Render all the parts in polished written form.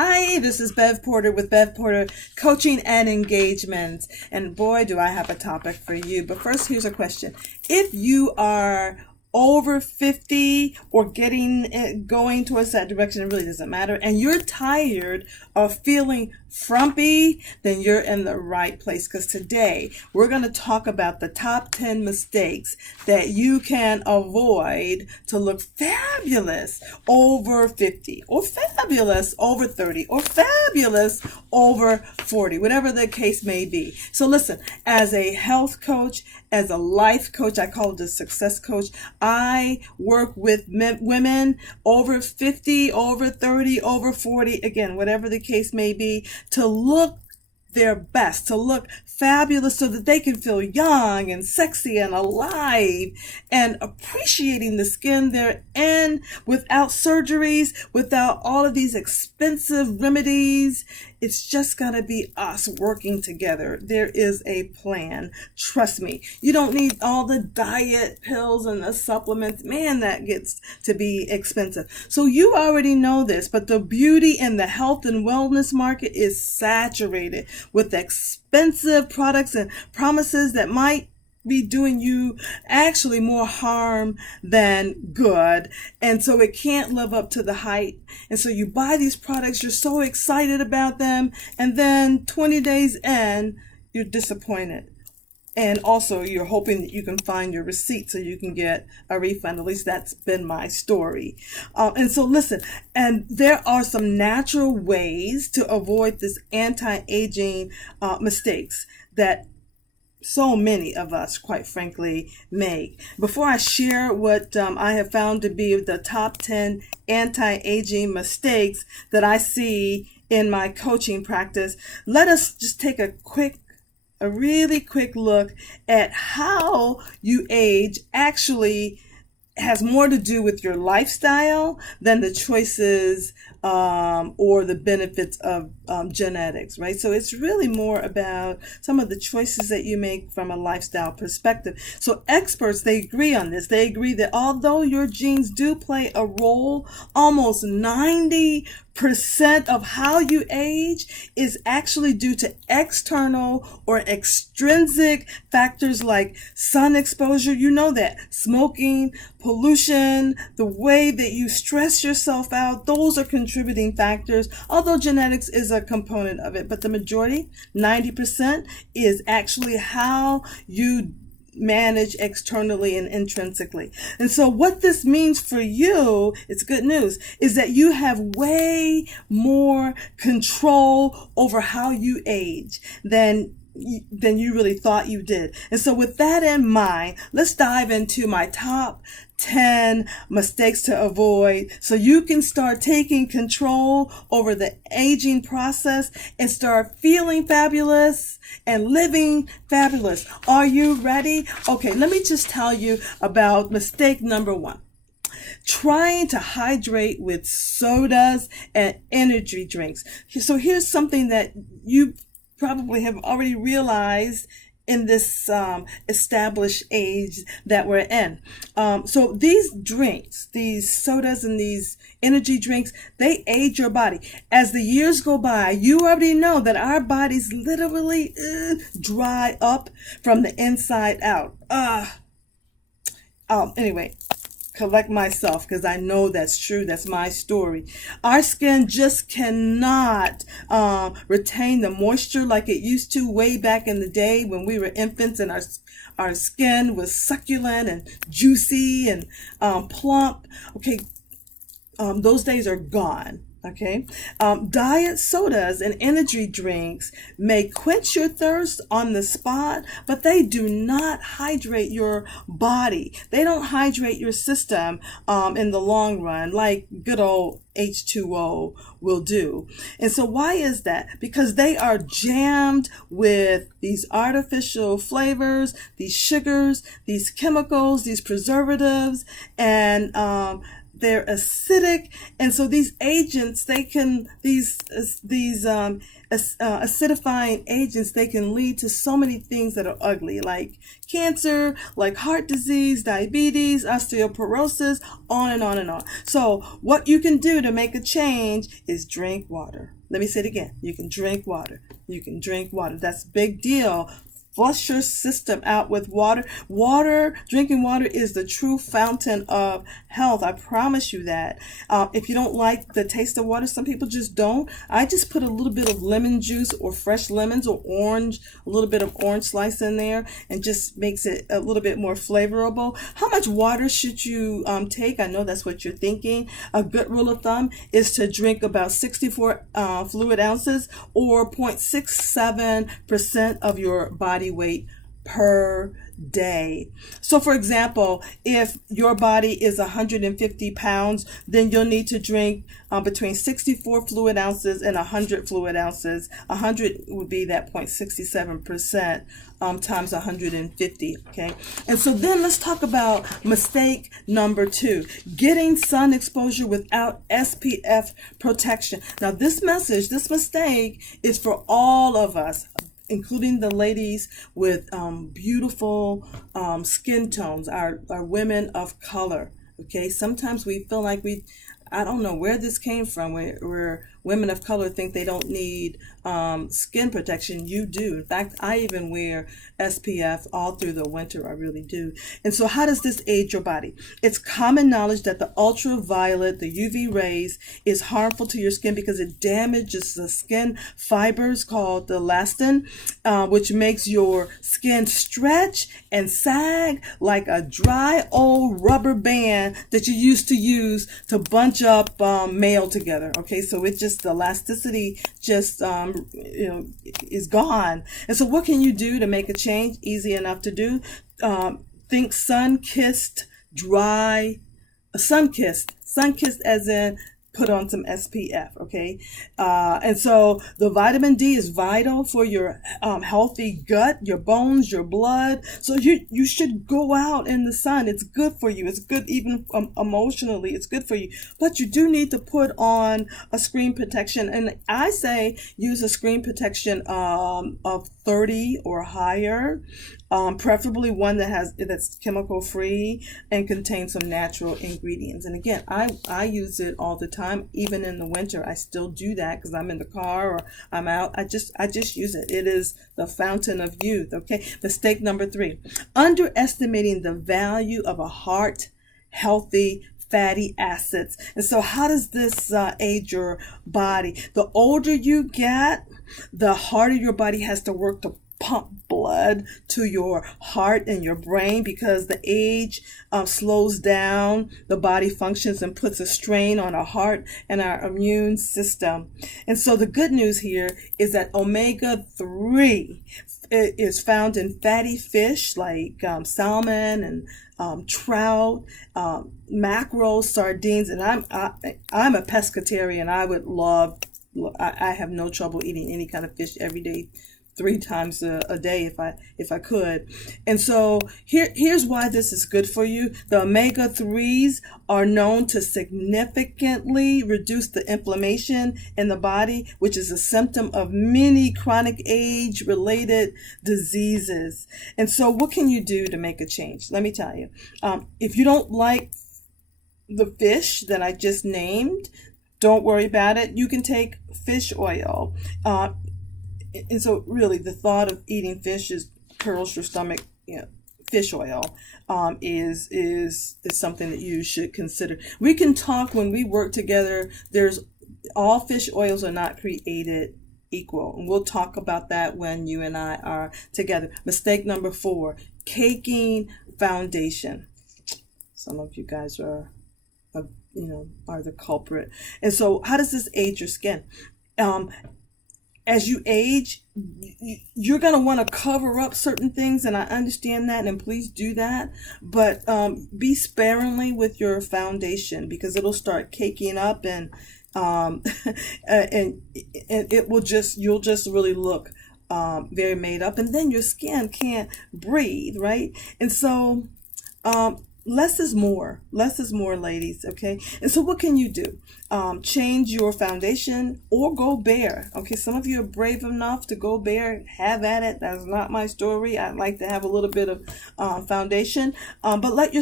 Hi, this is Bev Porter with Bev Porter Coaching and Engagement. And boy, do I have a topic for you. But first, here's a question. If you are over 50 or going towards that direction, it really doesn't matter, and you're tired of feeling frumpy, then you're in the right place, because today we're going to talk about the top 10 mistakes that you can avoid to look fabulous over 50, or fabulous over 30, or fabulous over 40, whatever the case may be. So listen, as a health coach, as a life coach, I call it a success coach, I work with women over 50, over 30, over 40, again, whatever the case may be, to look their best, to look fabulous, so that they can feel young and sexy and alive and appreciating the skin they're in, without surgeries, without all of these expensive remedies. It's just gotta be us working together. There is a plan. Trust me. You don't need all the diet pills and the supplements. Man, that gets to be expensive. So you already know this, but the beauty and the health and wellness market is saturated with expensive products and promises that might be doing you actually more harm than good. And so it can't live up to the hype. And so you buy these products, you're so excited about them, and then 20 days in, you're disappointed. And also, you're hoping that you can find your receipt so you can get a refund. At least that's been my story. And so listen, and there are some natural ways to avoid this anti-aging mistakes that so many of us, quite frankly, make. Before I share what I have found to be the top 10 anti-aging mistakes that I see in my coaching practice, let us just take a really quick look at how you age actually has more to do with your lifestyle than the choices or the benefits of genetics, right? So it's really more about some of the choices that you make from a lifestyle perspective. So experts, they agree on this. They agree that although your genes do play a role, almost 90% of how you age is actually due to external or extrinsic factors like sun exposure. You know that. Smoking, pollution, the way that you stress yourself out, those are contributing factors, although genetics is a component of it. But the majority, 90%, is actually how you manage externally and intrinsically. And so what this means for you, it's good news, is that you have way more control over how you age than you really thought you did. And so with that in mind, let's dive into my top 10 mistakes to avoid so you can start taking control over the aging process and start feeling fabulous and living fabulous. Are you ready? Okay, let me just tell you about mistake number one. Trying to hydrate with sodas and energy drinks. So here's something that you probably have already realized in this established age that we're in. So these drinks, these sodas and these energy drinks, they age your body. As the years go by, you already know that our bodies literally dry up from the inside out. Anyway, collect myself, because I know that's true. That's my story. Our skin just cannot retain the moisture like it used to way back in the day when we were infants, and our skin was succulent and juicy and plump. Okay, those days are gone. Okay, diet sodas and energy drinks may quench your thirst on the spot, but they do not hydrate your body. They don't hydrate your system in the long run like good old H2O will do. And so why is that? Because they are jammed with these artificial flavors, these sugars, these chemicals, these preservatives, and they're acidic, and so these agents, they can, acidifying agents, they can lead to so many things that are ugly, like cancer, like heart disease, diabetes, osteoporosis, on and on and on. So what you can do to make a change is drink water. Let me say it again. You can drink water. You can drink water. That's a big deal. Flush your system out with water. Drinking water is the true fountain of health. I promise you that. If you don't like the taste of water, some people just don't. I just put a little bit of lemon juice or fresh lemons or orange, a little bit of orange slice in there, and just makes it a little bit more flavorable. How much water should you take? I know that's what you're thinking. A good rule of thumb is to drink about 64 fluid ounces, or 0.67% of your body weight per day. So for example, if your body is 150 pounds, then you'll need to drink between 64 fluid ounces and 100 fluid ounces. 100 would be that 0.67% times 150. Okay. And so then let's talk about mistake number 2, getting sun exposure without SPF protection. Now this mistake is for all of us, including the ladies with beautiful skin tones, our women of color. Okay, sometimes we feel like I don't know where this came from, where women of color think they don't need skin protection. You do. In fact, I even wear SPF all through the winter. I really do. And so how does this age your body? It's common knowledge that the ultraviolet, the UV rays, is harmful to your skin because it damages the skin fibers called the elastin, which makes your skin stretch and sag like a dry old rubber band that you used to use to bunch up mail together. Okay, so it just, the elasticity just is gone. And so what can you do to make a change? Easy enough to do. Think sun-kissed as in put on some SPF, okay? And so the vitamin D is vital for your healthy gut, your bones, your blood. So you should go out in the sun. It's good for you. It's good even emotionally. It's good for you. But you do need to put on a screen protection. And I say use a screen protection of 30 or higher. Preferably one that's chemical free and contains some natural ingredients. And again, I use it all the time, even in the winter. I still do that because I'm in the car or I'm out. I just use it. It is the fountain of youth. Okay. Mistake number 3, underestimating the value of a heart healthy fatty acids. And so how does this age your body? The older you get, the harder your body has to work to pump blood to your heart and your brain, because the age slows down the body functions and puts a strain on our heart and our immune system. And so the good news here is that omega-3 is found in fatty fish like salmon and trout, mackerel, sardines. And I'm a pescatarian. I have no trouble eating any kind of fish every day, 3 times a day if I could. And so here's why this is good for you. The omega-3s are known to significantly reduce the inflammation in the body, which is a symptom of many chronic age-related diseases. And so what can you do to make a change? Let me tell you. If you don't like the fish that I just named, don't worry about it. You can take fish oil. And so really the thought of eating fish curls your stomach. Fish oil is something that you should consider. We can talk when we work together. All fish oils are not created equal. And we'll talk about that when you and I are together. Mistake number 4, caking foundation. Some of you guys are the culprit. And so how does this age your skin? As you age, you're going to want to cover up certain things, and I understand that, and please do that. But be sparingly with your foundation, because it'll start caking up, and and you'll just really look very made up, and then your skin can't breathe, right? And so less is more. Less is more, ladies. Okay. And so what can you do? Change your foundation or go bare. Okay. Some of you are brave enough to go bare. Have at it. That's not my story. I'd like to have a little bit of foundation. But let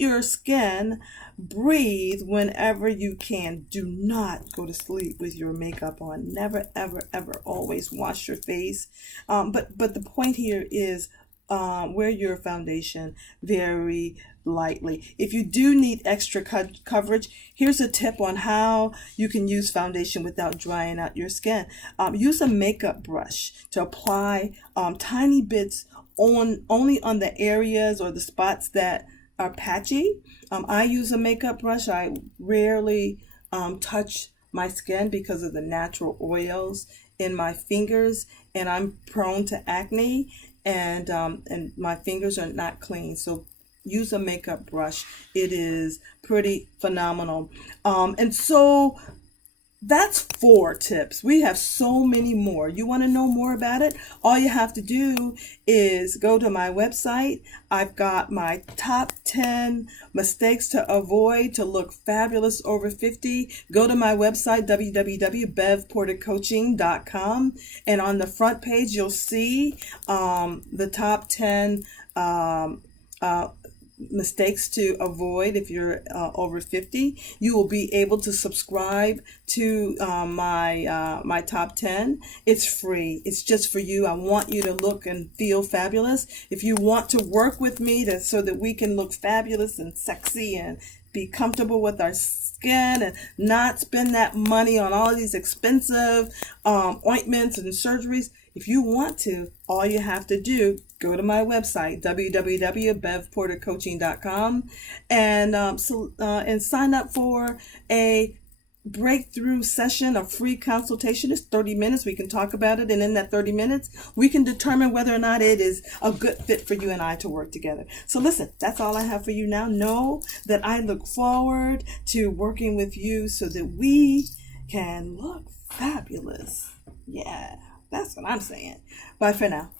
your skin breathe whenever you can. Do not go to sleep with your makeup on. Never, ever, ever. Always wash your face. But the point here is wear your foundation very lightly. If you do need extra coverage, here's a tip on how you can use foundation without drying out your skin. Use a makeup brush to apply tiny bits only on the areas or the spots that are patchy. I use a makeup brush. I rarely touch my skin because of the natural oils in my fingers, and I'm prone to acne, and my fingers are not clean. So use a makeup brush. It is pretty phenomenal. And so that's 4 tips. We have so many more. You want to know more about it? All you have to do is go to my website. I've got my top 10 mistakes to avoid to look fabulous over 50. Go to my website, www.bevportercoaching.com. And on the front page, you'll see the top 10 mistakes to avoid if you're over 50. You will be able to subscribe to my top 10. It's free. It's just for you. I want you to look and feel fabulous. If you want to work with me so that we can look fabulous and sexy and be comfortable with our skin and not spend that money on all of these expensive ointments and surgeries, if you want to, all you have to do, go to my website, www.bevportercoaching.com, and sign up for a breakthrough session, a free consultation. It's 30 minutes. We can talk about it. And in that 30 minutes, we can determine whether or not it is a good fit for you and I to work together. So listen, that's all I have for you now. Know that I look forward to working with you so that we can look fabulous. Yeah, that's what I'm saying. Bye for now.